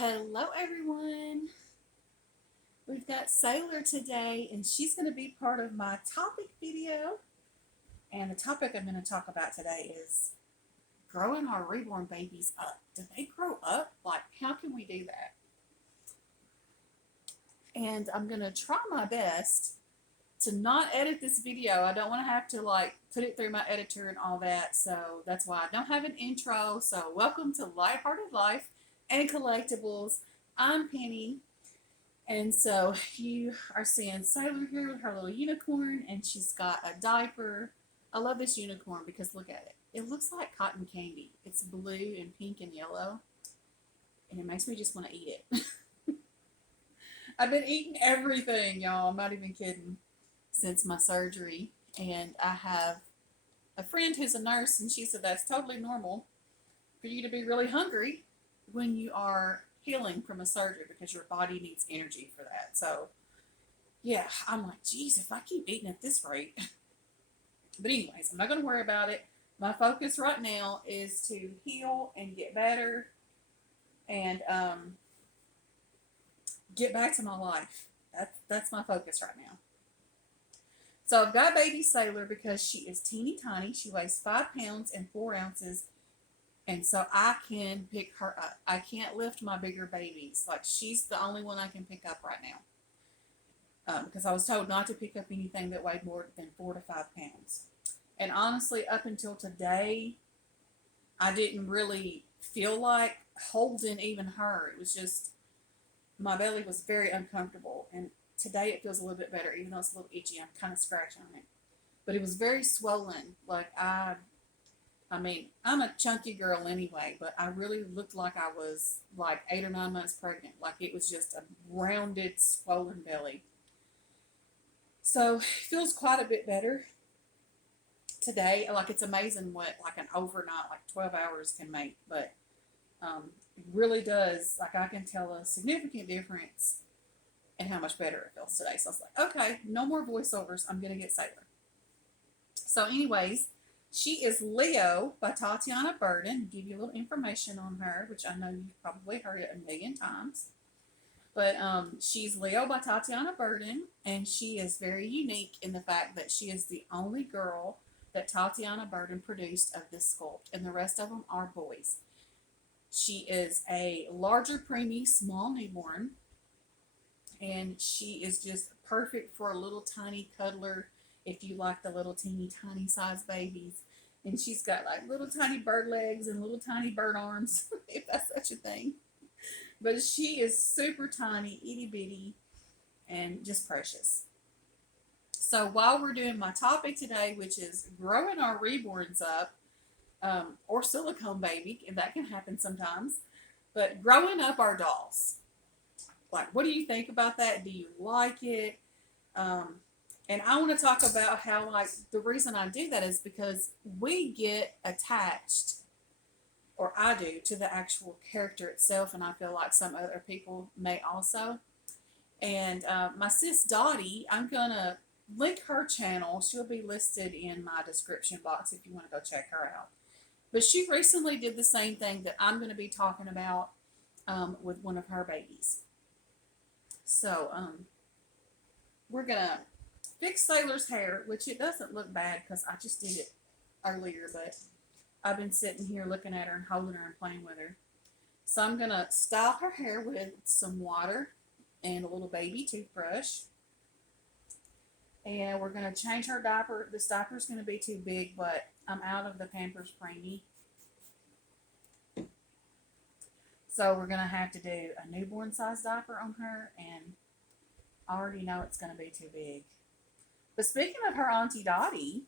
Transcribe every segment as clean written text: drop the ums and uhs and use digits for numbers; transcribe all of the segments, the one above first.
Hello everyone. We've got Sailor today and she's going to be part of my topic video. And the topic I'm going to talk about today is growing our reborn babies up. Do they grow up? Like, how can we do that? And I'm going to try my best to not edit this video. I don't want to have to put it through my editor and all that. So that's why I don't have an intro. So welcome to Lighthearted Life and Collectibles. I'm Penny. And so you are seeing Sailor here with her little unicorn, and she's got a diaper. I love this unicorn because look at it. It looks like cotton candy. It's blue and pink and yellow, and it makes me just want to eat it. I've been eating everything, y'all. I'm not even kidding, since my surgery. And I have a friend who's a nurse, and she said that's totally normal for you to be really hungry when you are healing from a surgery because your body needs energy for that. So, yeah, I'm like, geez, if I keep eating at this rate. But anyways, I'm not going to worry about it. My focus right now is to heal and get better and get back to my life. That's my focus right now. So I've got baby Sailor because she is teeny tiny. She weighs 5 pounds and 4 ounces. And so I can pick her up. I can't lift my bigger babies. Like, she's the only one I can pick up right now. Because I was told not to pick up anything that weighed more than 4 to 5 pounds. And honestly, up until today, I didn't really feel like holding even her. It was just, my belly was very uncomfortable. And today it feels a little bit better, even though it's a little itchy. I'm kind of scratching on it. But it was very swollen. I mean, I'm a chunky girl anyway, but I really looked like I was like 8 or 9 months pregnant. Like, it was just a rounded, swollen belly. So it feels quite a bit better today. Like, it's amazing what like an overnight, like 12 hours can make. But it really does. Like, I can tell a significant difference in how much better it feels today. So I was like, okay, no more voiceovers. I'm going to get Sailor. So anyways, she is Leo by Tatyana Burden. Give you a little information on her, which I know you've probably heard it a million times. But she's Leo by Tatyana Burden, and she is very unique in the fact that she is the only girl that Tatyana Burden produced of this sculpt, and the rest of them are boys. She is a larger preemie, small newborn, and she is just perfect for a little tiny cuddler if you like the little teeny tiny size babies. And she's got like little tiny bird legs and little tiny bird arms, if that's such a thing. But she is super tiny, itty bitty, and just precious. So while we're doing my topic today, which is growing our reborns up, or silicone baby, and that can happen sometimes, but growing up our dolls. Like, what do you think about that? Do you like it? And I want to talk about how, like, the reason I do that is because we get attached, or I do, to the actual character itself, and I feel like some other people may also. And my sis Dottie, I'm going to link her channel. She'll be listed in my description box if you want to go check her out. But she recently did the same thing that I'm going to be talking about with one of her babies. So we're going to fix Sailor's hair, which it doesn't look bad because I just did it earlier, but I've been sitting here looking at her and holding her and playing with her. So I'm going to style her hair with some water and a little baby toothbrush. And we're going to change her diaper. This diaper is going to be too big, but I'm out of the Pampers Preemie. So we're going to have to do a newborn size diaper on her, and I already know it's going to be too big. But speaking of her Auntie Dottie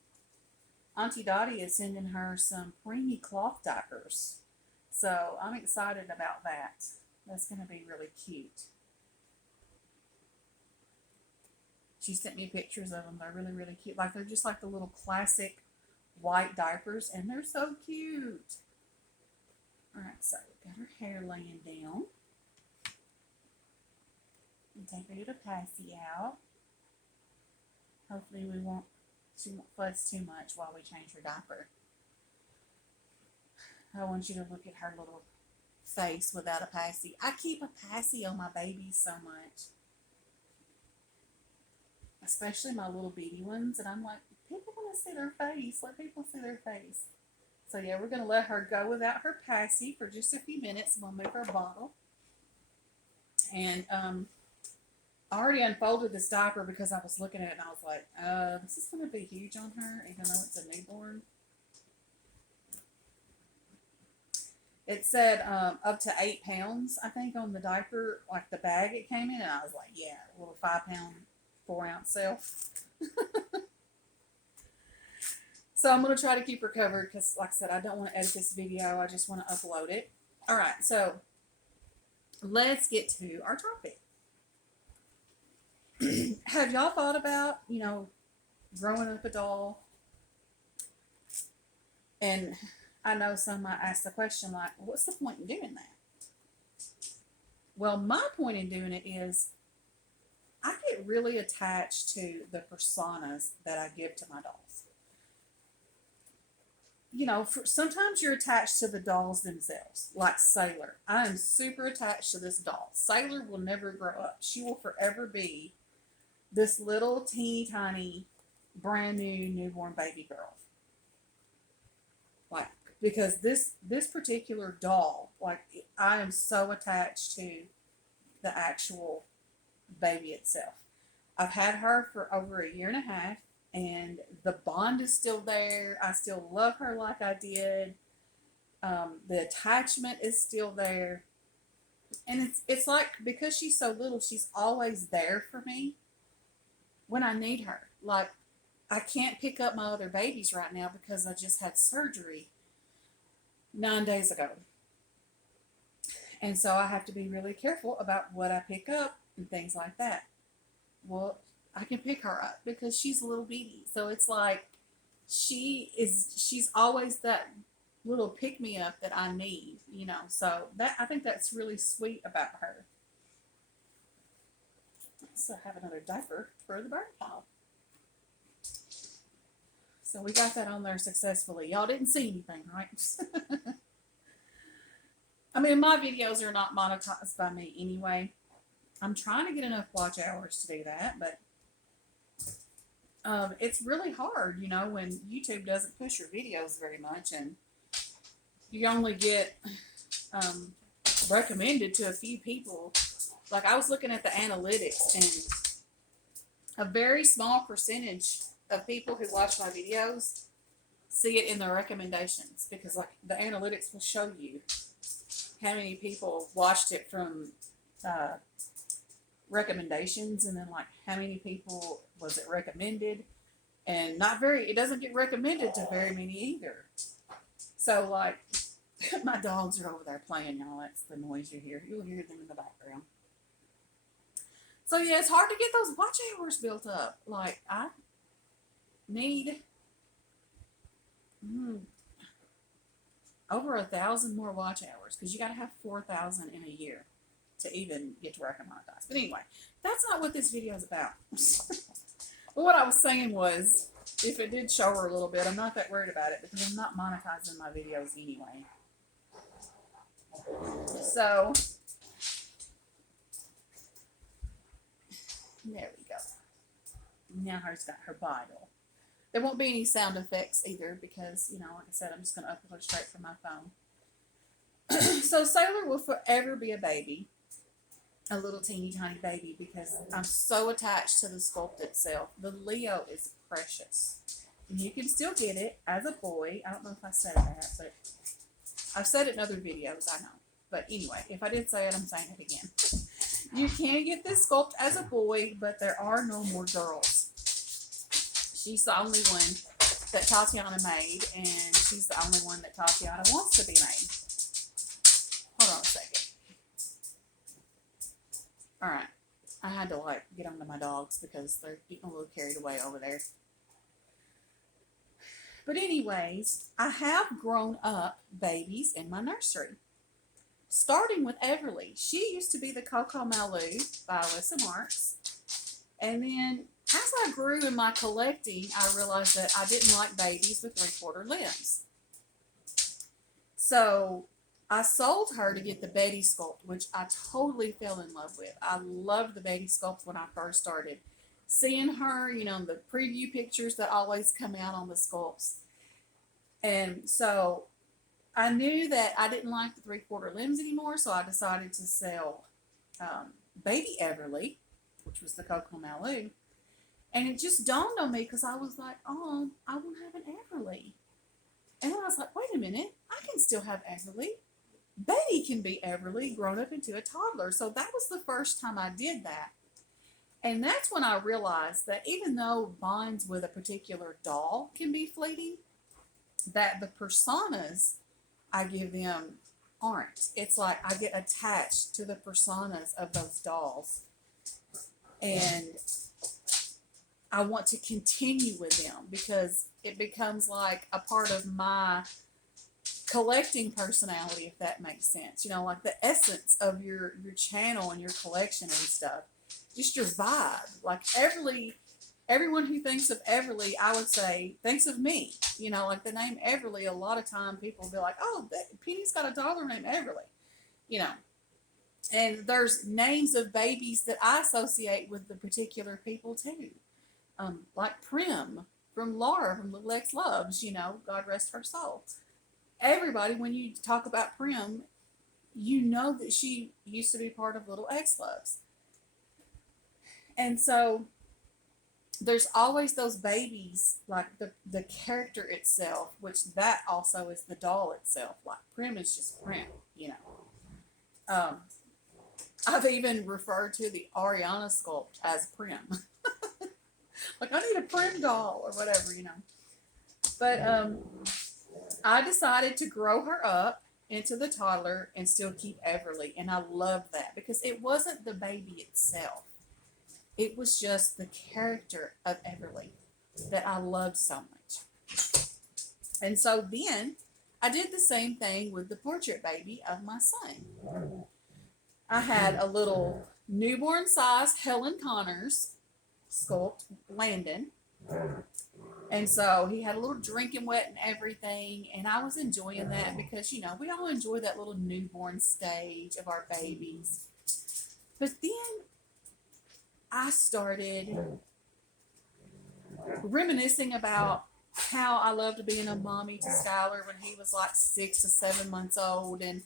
is sending her some preemie cloth diapers. So I'm excited about that. That's going to be really cute. She sent me pictures of them. They're really, really cute. Like, they're just like the little classic white diapers, and they're so cute. All right, so we've got her hair laying down. And take her to the passy out. Hopefully she won't fuss too much while we change her diaper. I want you to look at her little face without a passy. I keep a passy on my babies so much, especially my little bitty ones, and I'm like, people want to see their face. Let people see their face. So yeah, we're going to let her go without her passy for just a few minutes, and we'll move her bottle. And I already unfolded this diaper because I was looking at it and I was like, this is going to be huge on her, even though it's a newborn. It said up to 8 pounds, I think, on the diaper, like the bag it came in. And I was like, yeah, a little 5-pound, 4-ounce self. So I'm going to try to keep her covered because, like I said, I don't want to edit this video. I just want to upload it. All right, so let's get to our topic. Have y'all thought about, growing up a doll? And I know some might ask the question, like, what's the point in doing that? Well, my point in doing it is I get really attached to the personas that I give to my dolls. Sometimes you're attached to the dolls themselves, like Sailor. I am super attached to this doll. Sailor will never grow up. She will forever be this little teeny tiny brand new newborn baby girl. Like, because this particular doll, like, I am so attached to the actual baby itself. I've had her for over a year and a half, and the bond is still there. I still love her like I did. The attachment is still there. And it's like, because she's so little, she's always there for me when I need her. Like, I can't pick up my other babies right now because I just had surgery 9 days ago. And so I have to be really careful about what I pick up and things like that. Well, I can pick her up because she's a little bitty. So it's like, she's always that little pick-me-up that I need, So I think that's really sweet about her. So I have another diaper for the bird pile. So we got that on there successfully. Y'all didn't see anything, right? I mean, my videos are not monetized by me anyway. I'm trying to get enough watch hours to do that, but it's really hard, when YouTube doesn't push your videos very much, and you only get recommended to a few people. Like, I was looking at the analytics, and a very small percentage of people who watch my videos see it in the recommendations, because, like, the analytics will show you how many people watched it from recommendations, and then, like, how many people was it recommended, and it doesn't get recommended to very many either. So, like, my dogs are over there playing, y'all. That's the noise you hear. You'll hear them in the background. So yeah, it's hard to get those watch hours built up. Like, I need over 1,000 more watch hours, because you got to have 4,000 in a year to even get to where I can monetize. But anyway, that's not what this video is about. But what I was saying was, if it did show her a little bit, I'm not that worried about it because I'm not monetizing my videos anyway. So, there we go. Now her's got her bottle. There won't be any sound effects either because, like I said, I'm just going to upload straight from my phone. So Sailor will forever be a baby. A little teeny tiny baby, because I'm so attached to the sculpt itself. The Leo is precious. And you can still get it as a boy. I don't know if I said that, but I've said it in other videos, I know. But anyway, if I did say it, I'm saying it again. You can get this sculpt as a boy, but there are no more girls. She's the only one that Tatyana made, and she's the only one that Tatyana wants to be made. Hold on a second. Alright, I had to, get on to my dogs because they're getting a little carried away over there. But anyways, I have grown up babies in my nursery. Starting with Everly. She used to be the Coco Malou by Alyssa Marks. And then, as I grew in my collecting, I realized that I didn't like babies with 3/4 limbs. So, I sold her to get the Betty sculpt, which I totally fell in love with. I loved the Betty sculpt when I first started seeing her, you know, the preview pictures that always come out on the sculpts. And so I knew that I didn't like the 3/4 limbs anymore, so I decided to sell Baby Everly, which was the Coco Malu. And it just dawned on me because I was like, oh, I won't have an Everly. And then I was like, wait a minute, I can still have Everly. Betty can be Everly grown up into a toddler. So that was the first time I did that. And that's when I realized that even though bonds with a particular doll can be fleeting, that the personas I give them aren't. It's like I get attached to the personas of those dolls. And I want to continue with them because it becomes like a part of my collecting personality, if that makes sense. You know, like the essence of your channel and your collection and stuff. Just your vibe. Like everyone who thinks of Everly, I would say, thinks of me. You know, like the name Everly, a lot of time people will be like, oh, Penny's got a daughter named Everly. You know. And there's names of babies that I associate with the particular people too. Like Prim from Laura from Little X Loves, you know, God rest her soul. Everybody, when you talk about Prim, you know that she used to be part of Little X Loves. And so there's always those babies, like the character itself, which that also is the doll itself. Like Prim is just Prim, you know. I've even referred to the Ariana sculpt as Prim. Like, I need a Prim doll or whatever, you know. But I decided to grow her up into the toddler and still keep Everly. And I loved that because it wasn't the baby itself. It was just the character of Everly that I loved so much. And so then I did the same thing with the portrait baby of my son. I had a little newborn size Helen Connors sculpt, Landon. And so he had a little drinking wet and everything. And I was enjoying that because, you know, we all enjoy that little newborn stage of our babies. But then I started reminiscing about how I loved being a mommy to Skylar when he was like 6 to 7 months old. And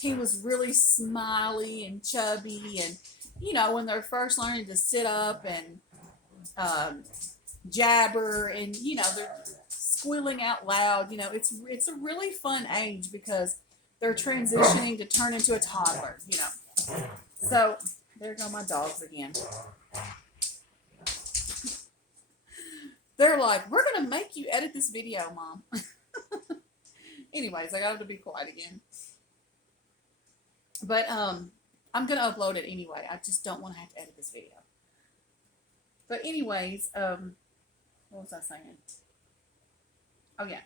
he was really smiley and chubby. And, you know, when they're first learning to sit up and jabber and, you know, they're squealing out loud, you know, it's a really fun age because they're transitioning to turn into a toddler, you know. So there go my dogs again. They're like, we're going to make you edit this video, Mom. Anyways, I got them to be quiet again. But I'm going to upload it anyway. I just don't want to have to edit this video. But anyways, what was I saying? Oh, yeah.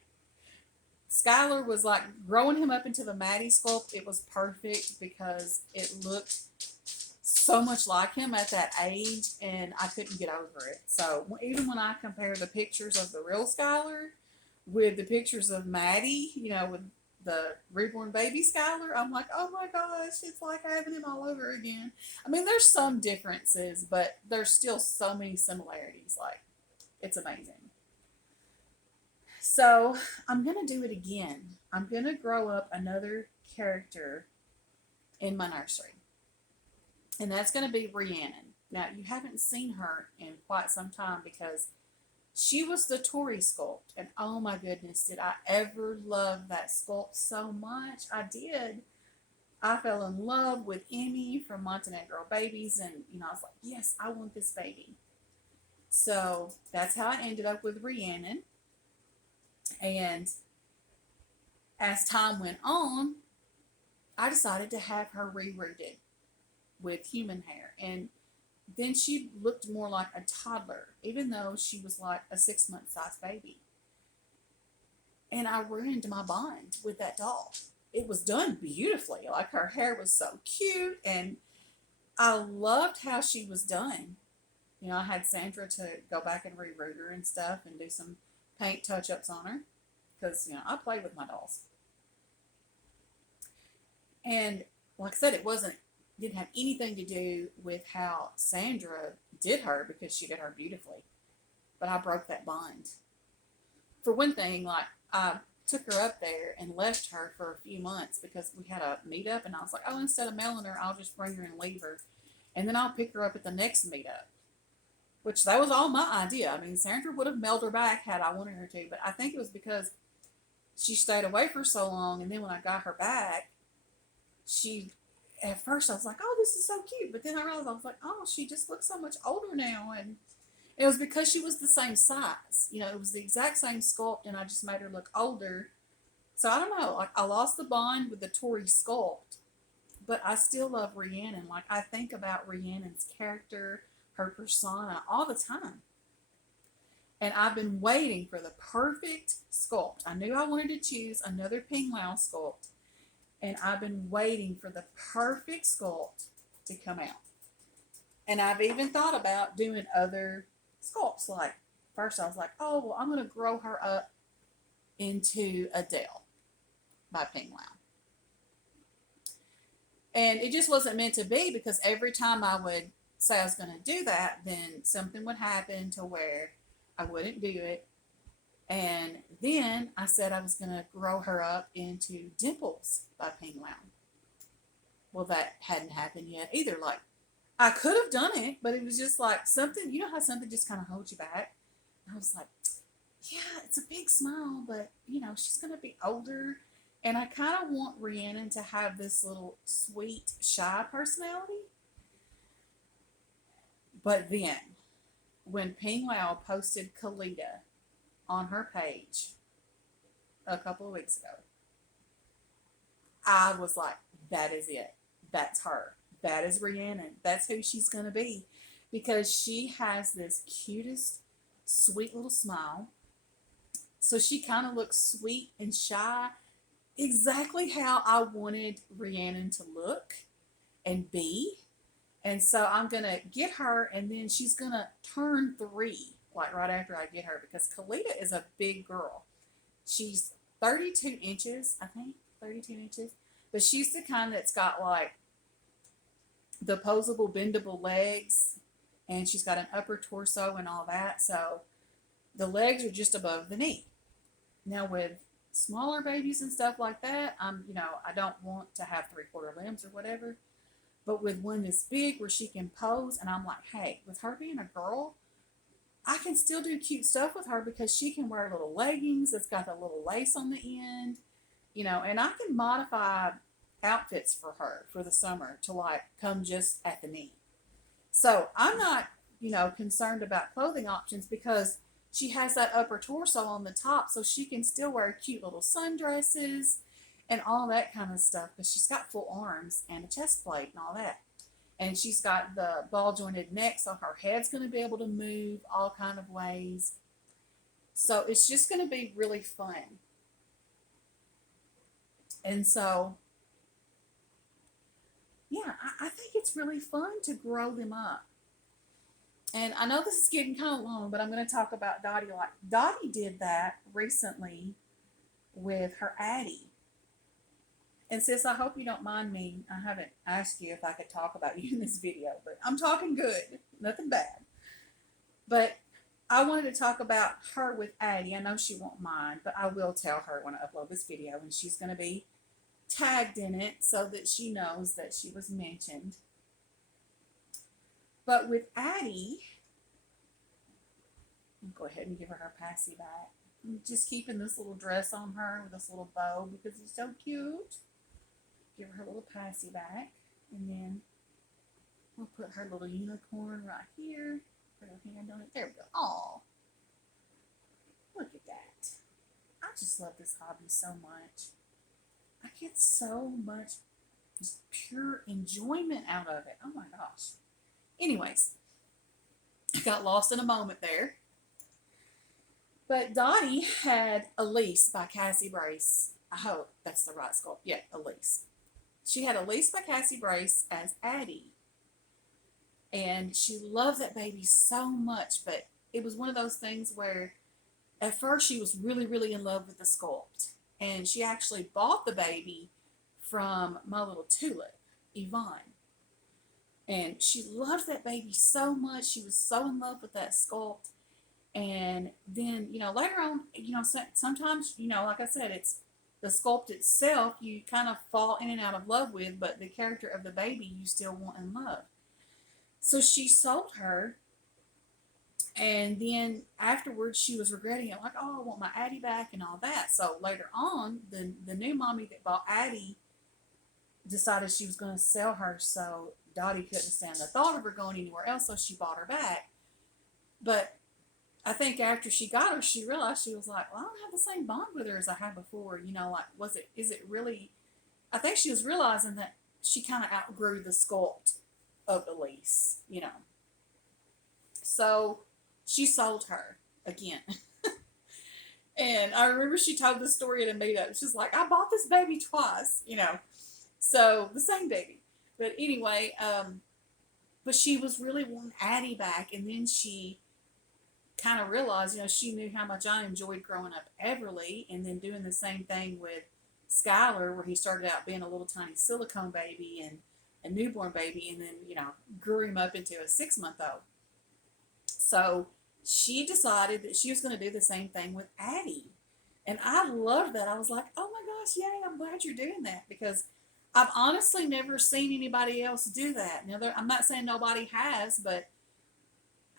Skylar was like growing him up into the Maddie sculpt. It was perfect because it looked so much like him at that age, and I couldn't get over it. So even when I compare the pictures of the real Skylar with the pictures of Maddie, you know, with the reborn baby Skylar, I'm like, oh my gosh, it's like having him all over again. I mean, there's some differences, but there's still so many similarities. Like, it's amazing. So I'm going to do it again. I'm going to grow up another character in my nursery. And that's going to be Rhiannon. Now, you haven't seen her in quite some time because she was the Tori sculpt. And oh my goodness, did I ever love that sculpt so much. I did. I fell in love with Emmy from Montenegro Babies. And, you know, I was like, yes, I want this baby. So that's how I ended up with Rhiannon. And as time went on, I decided to have her rerouted with human hair. And then she looked more like a toddler, even though she was like a 6-month size baby. And I ruined my bond with that doll. It was done beautifully. Like, her hair was so cute, and I loved how she was done. You know, I had Sandra to go back and reroute her and stuff and do some paint touch-ups on her because, you know, I play with my dolls. And like I said, didn't have anything to do with how Sandra did her, because she did her beautifully. But I broke that bond. For one thing, like, I took her up there and left her for a few months because we had a meetup, and I was like, oh, instead of mailing her, I'll just bring her and leave her. And then I'll pick her up at the next meetup, which that was all my idea. I mean, Sandra would have mailed her back had I wanted her to, but I think it was because she stayed away for so long, and then when I got her back, at first I was like, oh, this is so cute, but then I realized, I was like, oh, she just looks so much older now, and it was because she was the same size. It was the exact same sculpt, and I just made her look older. So I don't know, like, I lost the bond with the Tori sculpt, but I still love Rhiannon. Like, I think about Rhiannon's character, her persona all the time. And I've been waiting for the perfect sculpt. I knew I wanted to choose another Ping Lao sculpt, and I've been waiting for the perfect sculpt to come out. And I've even thought about doing other sculpts. Like, first I was like, oh, well, I'm going to grow her up into Adele by Ping Lao. And it just wasn't meant to be, because every time I would say I was going to do that, then something would happen to where I wouldn't do it. And then I said I was going to grow her up into Dimples by Ping Lao. Well, that hadn't happened yet either. Like, I could have done it, but it was just like something, how something just kind of holds you back. And I was like, yeah, it's a big smile, but, she's going to be older. And I kind of want Rhiannon to have this little sweet, shy personality. But then, when Ping Lao posted Kalita on her page a couple of weeks ago, I was like, that is it. That's her. That is Rhiannon. That's who she's going to be. Because she has this cutest, sweet little smile. So she kind of looks sweet and shy. Exactly how I wanted Rhiannon to look and be. And so I'm going to get her, and then she's going to turn 3, like right after I get her, because Kalita is a big girl. She's 32 inches, I think, 32 inches. But she's the kind that's got like the posable, bendable legs, and she's got an upper torso and all that. So the legs are just above the knee. Now with smaller babies and stuff like that, I don't want to have 3/4 limbs or whatever. But with one this big where she can pose, and I'm like, hey, with her being a girl, I can still do cute stuff with her, because she can wear little leggings that's got the little lace on the end, and I can modify outfits for her for the summer to like come just at the knee. So I'm not, concerned about clothing options, because she has that upper torso on the top, so she can still wear cute little sundresses and all that kind of stuff, because she's got full arms and a chest plate and all that. And she's got the ball jointed neck, so her head's going to be able to move all kind of ways. So it's just going to be really fun. And so, yeah, I think it's really fun to grow them up. And I know this is getting kind of long, but I'm going to talk about Dottie. Like, Dottie did that recently with her Addie. And sis, I hope you don't mind me. I haven't asked you if I could talk about you in this video, but I'm talking good, nothing bad. But I wanted to talk about her with Addie. I know she won't mind, but I will tell her when I upload this video, and she's going to be tagged in it so that she knows that she was mentioned. But with Addie, I'll go ahead and give her her passy back. I'm just keeping this little dress on her with this little bow because it's so cute. Give her her little passy back, and then we'll put her little unicorn right here. Put her hand on it. There we go. Aw. Look at that. I just love this hobby so much. I get so much just pure enjoyment out of it. Oh my gosh. Anyways, I got lost in a moment there. But Dottie had Elise by Cassie Brace. I hope that's the right sculpt. Yeah, Elise. She had Elise by Cassie Brace as Addie. And she loved that baby so much, but it was one of those things where at first she was really, really in love with the sculpt. And she actually bought the baby from my little tulip, Yvonne. And she loved that baby so much. She was so in love with that sculpt. And then, later on, sometimes, like I said, it's the sculpt itself you kind of fall in and out of love with, but the character of the baby you still want and love. So she sold her, and then afterwards she was regretting it, like, oh, I want my Addie back and all that. So later on, the new mommy that bought Addie decided she was going to sell her, so Dottie couldn't stand the thought of her going anywhere else, so she bought her back. But I think after she got her, she realized, she was like, well, I don't have the same bond with her as I had before. Is it really, I think she was realizing that she kind of outgrew the sculpt of Elise. So she sold her again. And I remember she told the story at a meetup. She's like, I bought this baby twice, so the same baby. But anyway, but she was really wanting Addie back, and then she kind of realized, she knew how much I enjoyed growing up Everly, and then doing the same thing with Skylar, where he started out being a little tiny silicone baby and a newborn baby, and then, grew him up into a 6-month-old. So she decided that she was going to do the same thing with Addie. And I loved that. I was like, oh my gosh, yay, I'm glad you're doing that, because I've honestly never seen anybody else do that. Now, I'm not saying nobody has, but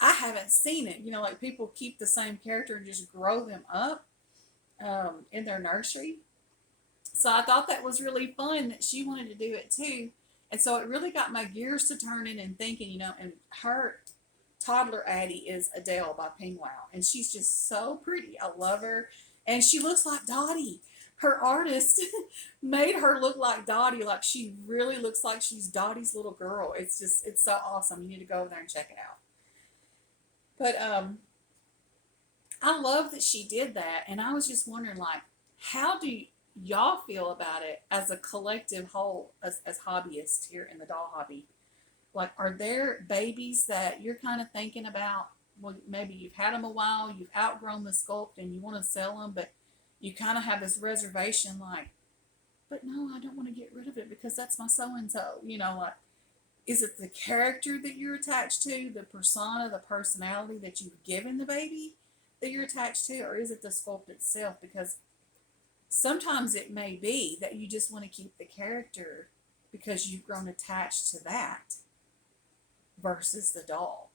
I haven't seen it. Like people keep the same character and just grow them up in their nursery. So I thought that was really fun that she wanted to do it too. And so it really got my gears to turning and thinking, and her toddler Addie is Adele by Ping Wow. And she's just so pretty. I love her. And she looks like Dottie. Her artist made her look like Dottie. Like she really looks like she's Dottie's little girl. It's so awesome. You need to go over there and check it out. But I love that she did that. And I was just wondering, like, how do y'all feel about it as a collective whole, as hobbyists here in the doll hobby? Like, are there babies that you're kind of thinking about? Well, maybe you've had them a while, you've outgrown the sculpt, and you want to sell them, but you kind of have this reservation, like, but no, I don't want to get rid of it because that's my so-and-so. Like, is it the character that you're attached to, the persona, the personality that you've given the baby that you're attached to, or is it the sculpt itself? Because sometimes it may be that you just want to keep the character because you've grown attached to that versus the doll.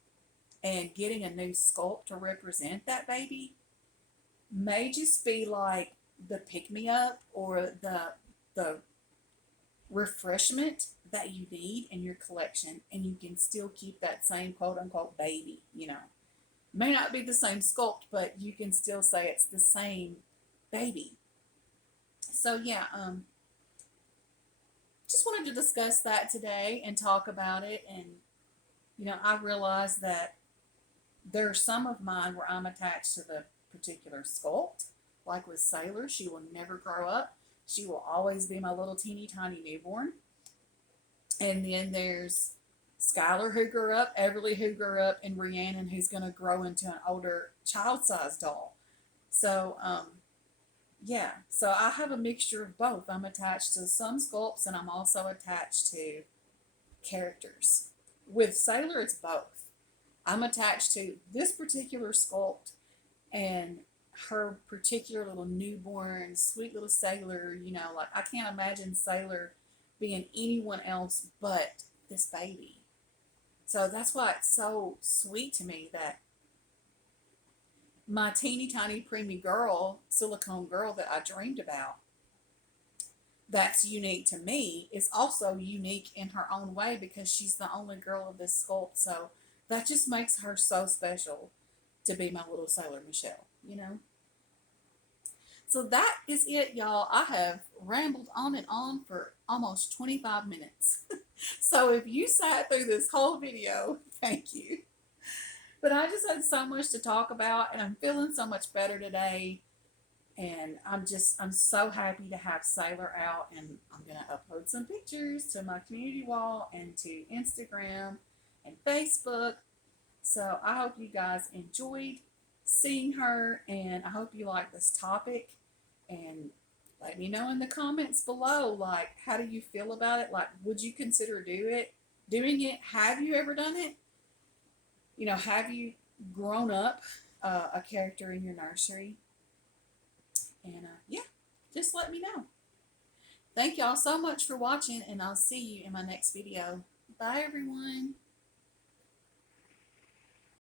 And getting a new sculpt to represent that baby may just be like the pick-me-up or the refreshment that you need in your collection, and you can still keep that same quote-unquote baby. May not be the same sculpt, but you can still say it's the same baby. So yeah, just wanted to discuss that today and talk about it. And I realized that there are some of mine where I'm attached to the particular sculpt. Like with Sailor, she will never grow up. She will always be my little teeny tiny newborn. And then there's Skylar, who grew up, Everly, who grew up, and Rhiannon, who's going to grow into an older child-sized doll. So, yeah. So I have a mixture of both. I'm attached to some sculpts, and I'm also attached to characters. With Sailor, it's both. I'm attached to this particular sculpt and her particular little newborn, sweet little Sailor. Like, I can't imagine Sailor being anyone else but this baby. So that's why it's so sweet to me that my teeny tiny preemie girl, silicone girl that I dreamed about, that's unique to me, is also unique in her own way because she's the only girl of this sculpt. So that just makes her so special to be my little Sailor Michele, So that is it, y'all. I have rambled on and on for almost 25 minutes. So if you sat through this whole video, thank you. But I just had so much to talk about, and I'm feeling so much better today. And I'm so happy to have Sailor out, and I'm going to upload some pictures to my community wall and to Instagram and Facebook. So I hope you guys enjoyed seeing her, and I hope you like this topic. And Let me know in the comments below, like, how do you feel about it? Like, would you consider doing it? Have you ever done it? You know, have you grown up a character in your nursery? And yeah, just let me know. Thank y'all so much for watching, and I'll see you in my next video. Bye, everyone.